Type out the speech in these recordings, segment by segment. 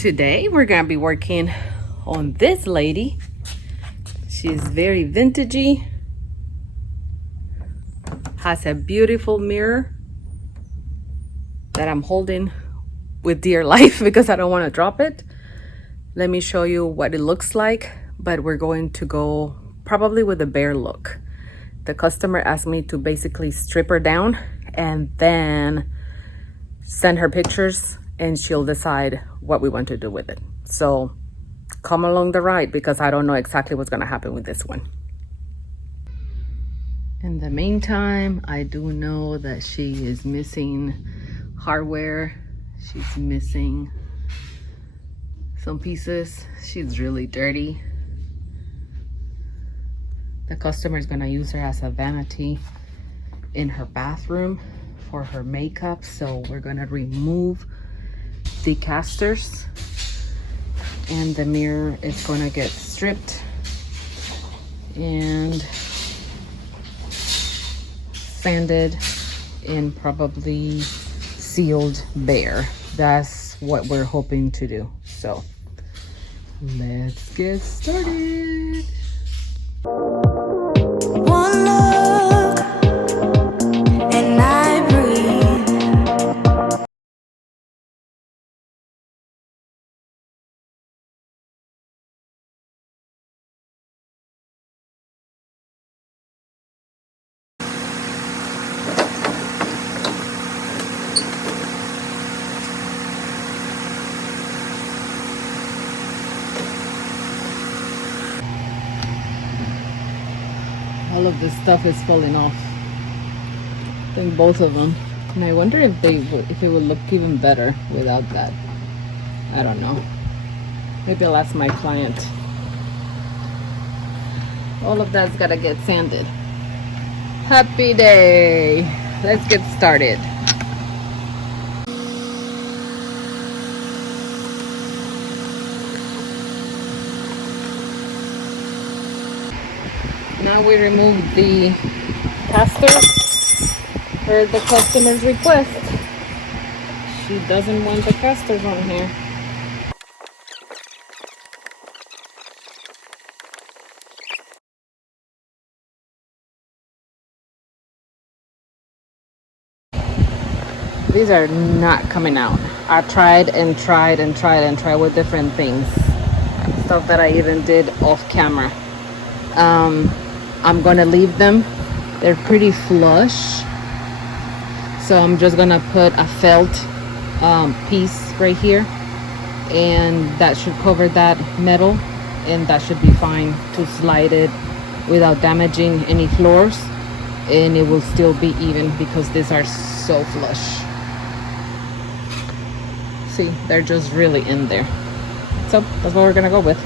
Today we're gonna be working on this lady. She's very vintagey, has a beautiful mirror that I'm holding with dear life because I don't want to drop it. Let me show you what it looks like, but we're going to go probably with a bare look. The customer asked me to basically strip her down and then send her pictures and she'll decide what we want to do with it. So come along the ride because I don't know exactly what's gonna happen with this one. In the meantime, I do know that she is missing hardware. She's missing some pieces. She's really dirty. The customer is gonna use her as a vanity in her bathroom for her makeup. So we're gonna remove the casters and the mirror is gonna get stripped and sanded and probably sealed bare. That's what we're hoping to do. So let's get started. One look and I breathe. All of this stuff is falling off. I think both of them. And I wonder if it would look even better without that. I don't know. Maybe I'll ask my client. All of that's gotta get sanded. Happy day. Let's get started. Now we remove the casters per the customer's request. She doesn't want the casters on here. These are not coming out. I tried and tried and tried and tried with different things. Stuff that I even did off camera. I'm gonna leave them. They're pretty flush. So I'm just gonna put a felt piece right here. And that should cover that metal. And that should be fine to slide it without damaging any floors. And it will still be even because these are so flush. See, they're just really in there. So that's what we're gonna go with.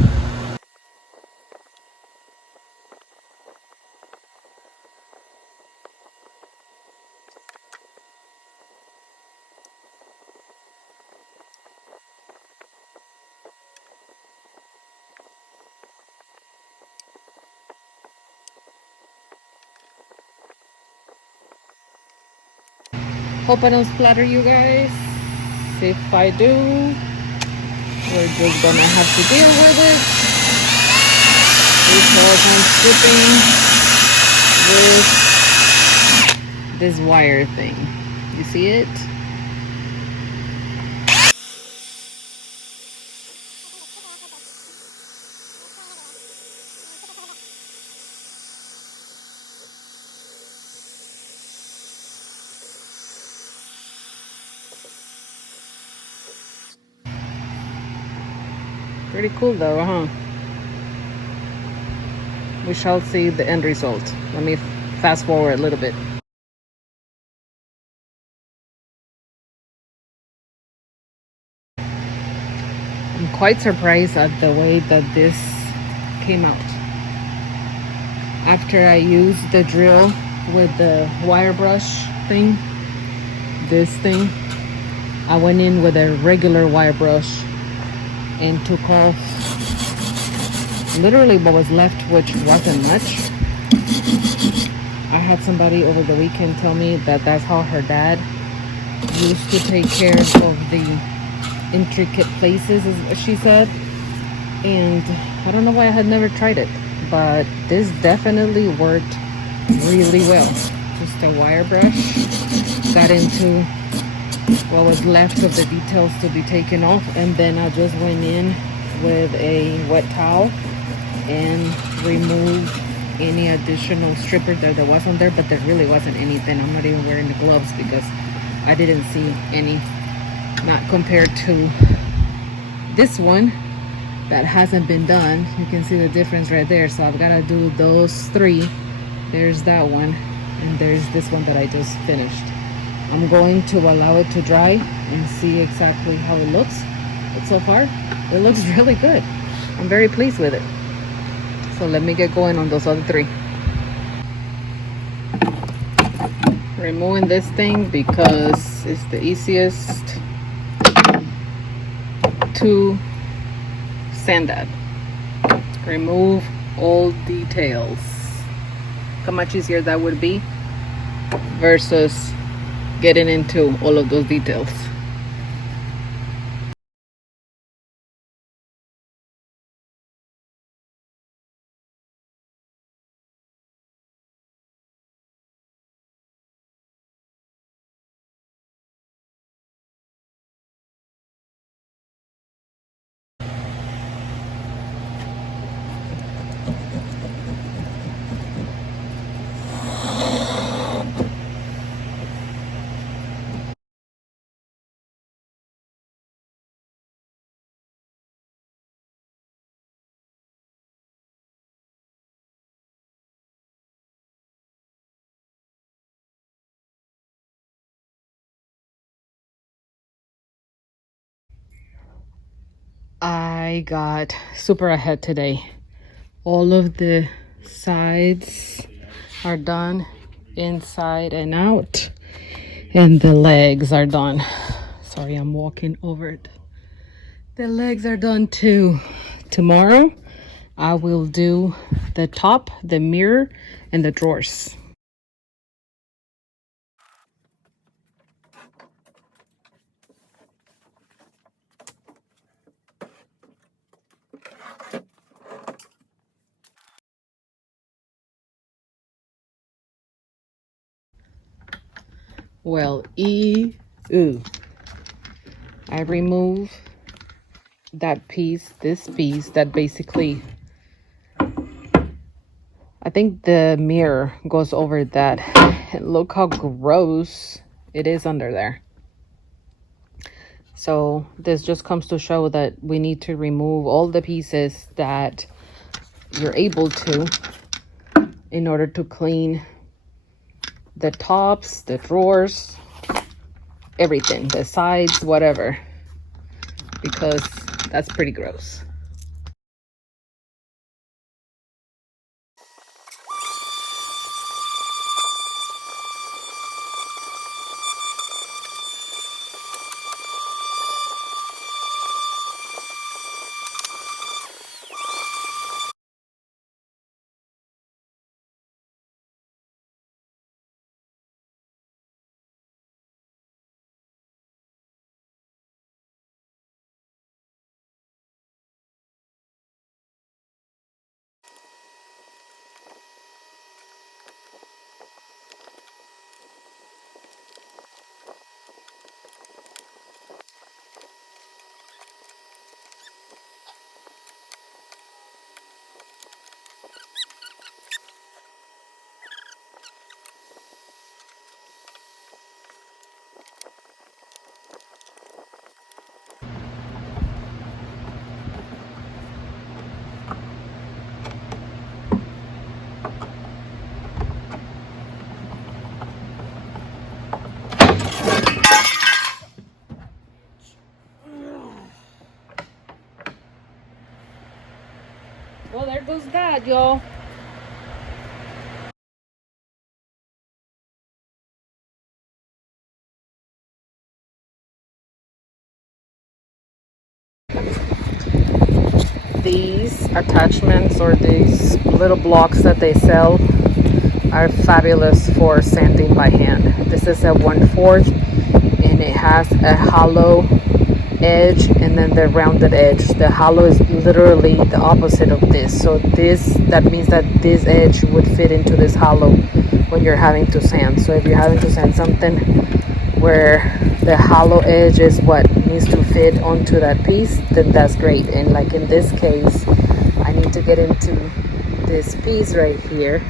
Hope I don't splatter you guys. If I do, we're just gonna have to deal with it. Because I'm stripping with this wire thing. You see it? Pretty cool though, huh? We shall see the end result. Let me fast forward a little bit. I'm quite surprised at the way that this came out. After I used the drill with the wire brush thing, this thing, I went in with a regular wire brush and took off literally what was left, which wasn't much. I had somebody over the weekend tell me that that's how her dad used to take care of the intricate places, is what she said. And I don't know why I had never tried it, but this definitely worked really well. Just a wire brush, got into what was left of the details to be taken off, and then I just went in with a wet towel and removed any additional stripper that there was on there, but there really wasn't anything. I'm not even wearing the gloves because I didn't see any, not compared to this one that hasn't been done. You can see the difference right there. So I've got to do those three. There's that one, and there's this one that I just finished. I'm going to allow it to dry and see exactly how it looks. But so far it looks really good. I'm very pleased with it. So let me get going on those other three. Removing this thing because it's the easiest to sand that. Remove all details. How much easier that would be versus getting into all of those details. I got super ahead today. All of the sides are done, inside and out, and the legs are done. Sorry, I'm walking over it. The legs are done too. Tomorrow I will do the top, the mirror, and the drawers. Well, I remove that piece, this piece that basically, I think the mirror goes over that. And look how gross it is under there. So this just comes to show that we need to remove all the pieces that you're able to in order to clean the tops, the drawers, everything, the sides, whatever, because that's pretty gross. Well, there goes that, y'all. These attachments or these little blocks that they sell are fabulous for sanding by hand. This is a 1/4 and it has a hollow edge and then the rounded edge. The hollow is literally the opposite of this. So that means that this edge would fit into this hollow when you're having to sand. So if you're having to sand something where the hollow edge is what needs to fit onto that piece, then that's great. And like in this case, I need to get into this piece right here.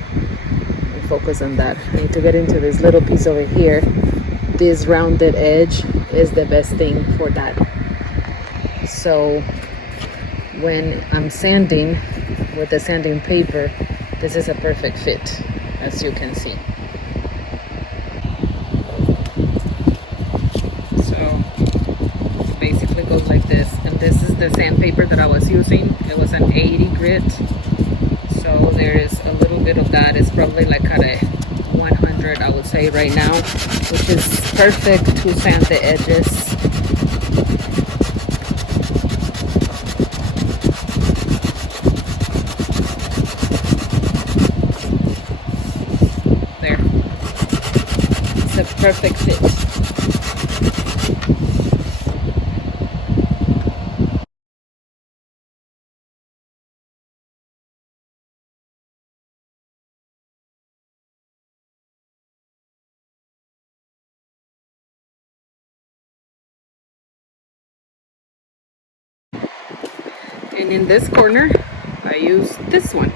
Focus on that. I need to get into this little piece over here. This rounded edge is the best thing for that. So when I'm sanding with the sanding paper, this is a perfect fit, as you can see. So basically goes like this, and this is the sandpaper that I was using. It was an 80 grit, so there's a little bit of that. It's probably like at a 100, I would say right now, which is perfect to sand the edges. There, it's a perfect fit. And in this corner, I use this one.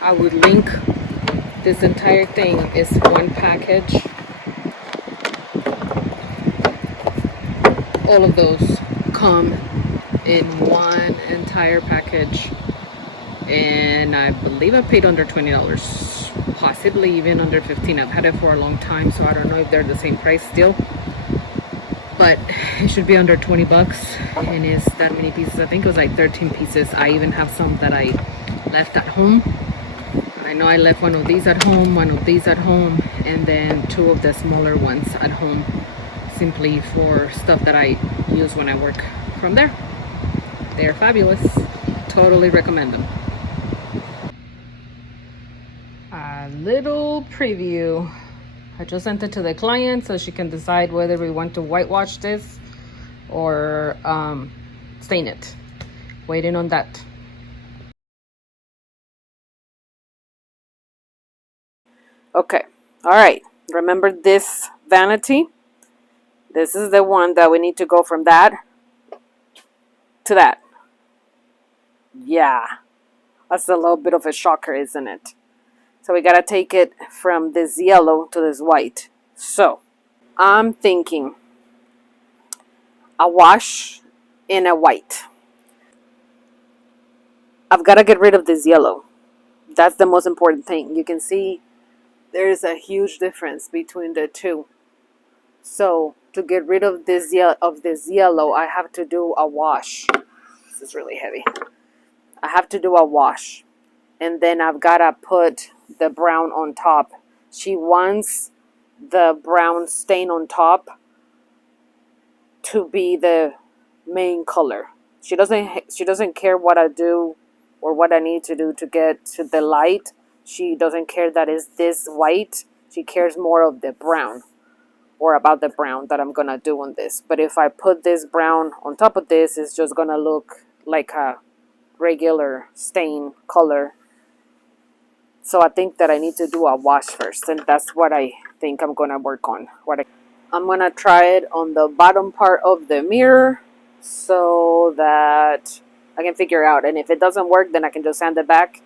I would link this entire thing is one package. All of those come in one entire package. And I believe I paid under $20, possibly even under 15. I've had it for a long time, so I don't know if they're the same price still. But it should be under 20 bucks, and it's that many pieces. I think it was like 13 pieces. I even have some that I left at home. I know I left one of these at home, one of these at home, and then two of the smaller ones at home, simply for stuff that I use when I work from there. They're fabulous. Totally recommend them. A little preview. I just sent it to the client so she can decide whether we want to whitewash this or stain it. Waiting on that. Okay, all right. Remember this vanity? This is the one that we need to go from that to that. Yeah, that's a little bit of a shocker, isn't it? So we gotta take it from this yellow to this white. So I'm thinking a wash in a white. I've got to get rid of this yellow. That's the most important thing. You can see there's a huge difference between the two. So to get rid of this yellow, I have to do a wash. This is really heavy. I have to do a wash, and then I've got to put the brown on top. She wants the brown stain on top to be the main color. She doesn't care what I do or what I need to do to get to the light. She doesn't care that it's this white. She cares more of the brown, or about the brown that I'm gonna do on this. But if I put this brown on top of this, it's just gonna look like a regular stain color. So I think that I need to do a wash first, and that's what I think I'm gonna work on. I'm gonna try it on the bottom part of the mirror so that I can figure out, and if it doesn't work, then I can just sand it back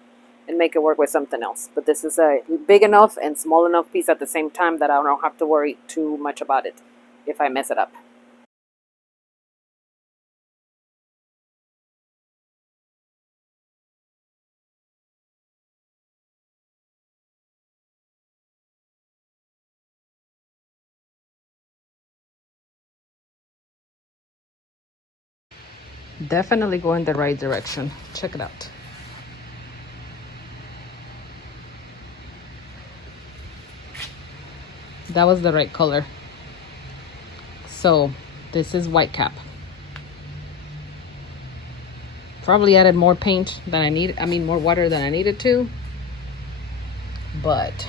and make it work with something else. But this is a big enough and small enough piece at the same time that I don't have to worry too much about it if I mess it up. Definitely go in the right direction. Check it out. That was the right color. So this is white cap. Probably added more paint than I need. I mean, more water than I needed to. But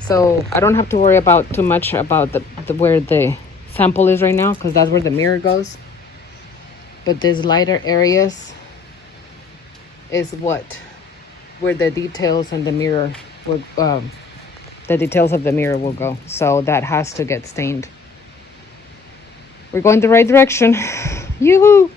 so I don't have to worry about too much about the where the sample is right now, because that's where the mirror goes. but these lighter areas is where the details and the mirror will the details of the mirror will go. So that has to get stained. We're going the right direction. Yoo-hoo!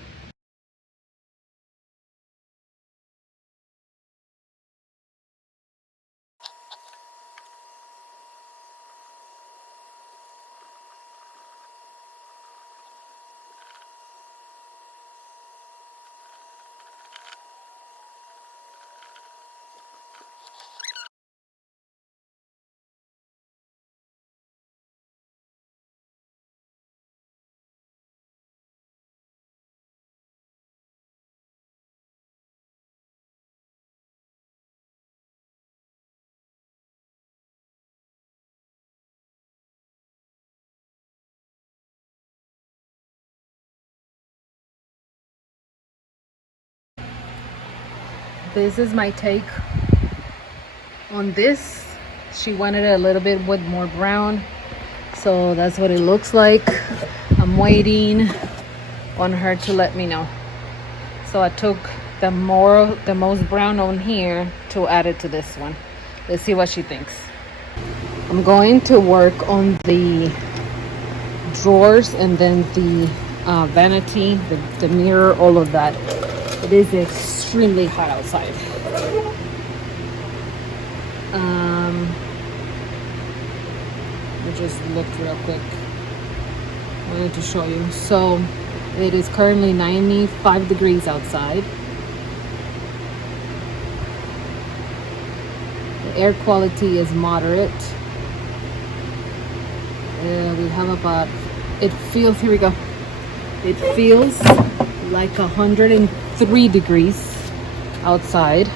This is my take on this. She wanted it a little bit with more brown, so that's what it looks like. I'm waiting on her to let me know. So I took the most brown on here to add it to this one. Let's see what she thinks. I'm going to work on the drawers and then the vanity, the mirror, all of that. It is extremely hot outside. Let me just look real quick. I wanted to show you. So it is currently 95 degrees outside. The air quality is moderate. We have about, it feels, here we go. It feels like 103 degrees outside,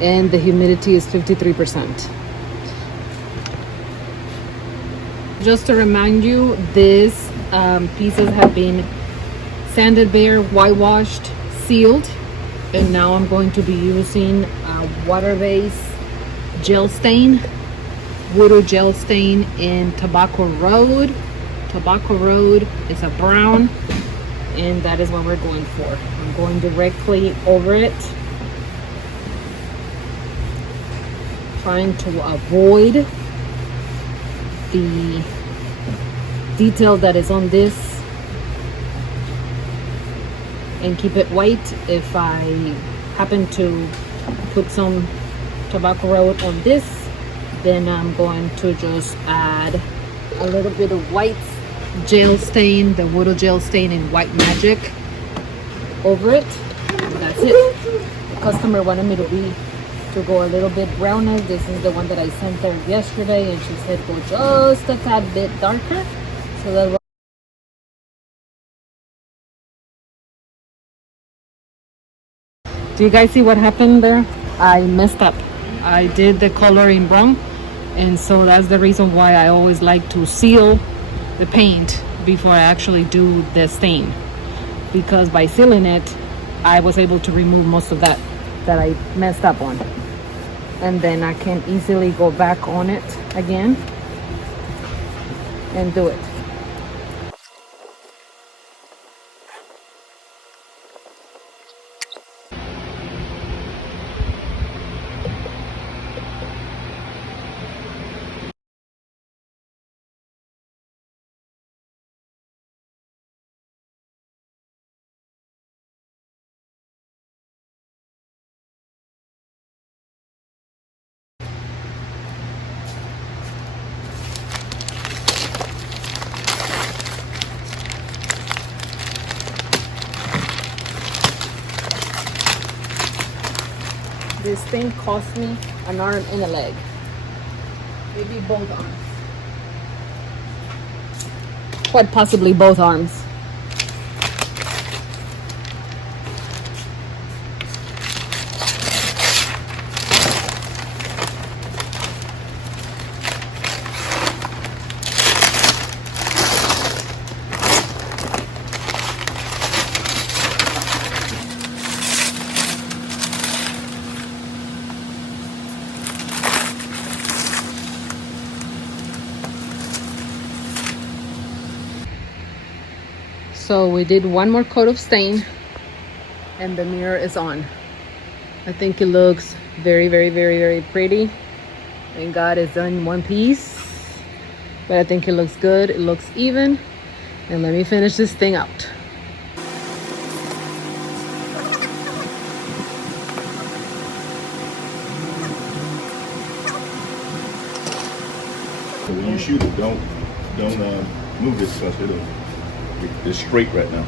and the humidity is 53%. Just to remind you, these pieces have been sanded bare, whitewashed, sealed, and now I'm going to be using water-based gel stain, Voodoo gel stain in Tobacco Road. Tobacco Road is a brown, and that is what we're going for. I'm going directly over it, trying to avoid the detail that is on this and keep it white. If I happen to put some Tobacco Road on this, then I'm going to just add a little bit of white gel stain, the Voodoo gel stain in White Magic over it, and that's it. The customer wanted me to go a little bit browner. This is the one that I sent her yesterday, and she said go just a tad bit darker. So that. Do you guys see what happened there? I messed up. I did the color in brown, and so that's the reason why I always like to seal the paint before I actually do the stain, because by sealing it I was able to remove most of that I messed up on, and then I can easily go back on it again and do it. This thing cost me an arm and a leg, maybe both arms, quite possibly both arms. So we did one more coat of stain and the mirror is on. I think it looks very, very, very, very pretty. Thank God it's done in one piece. But I think it looks good. It looks even. And let me finish this thing out. When you shoot it, don't move it because it's straight right now.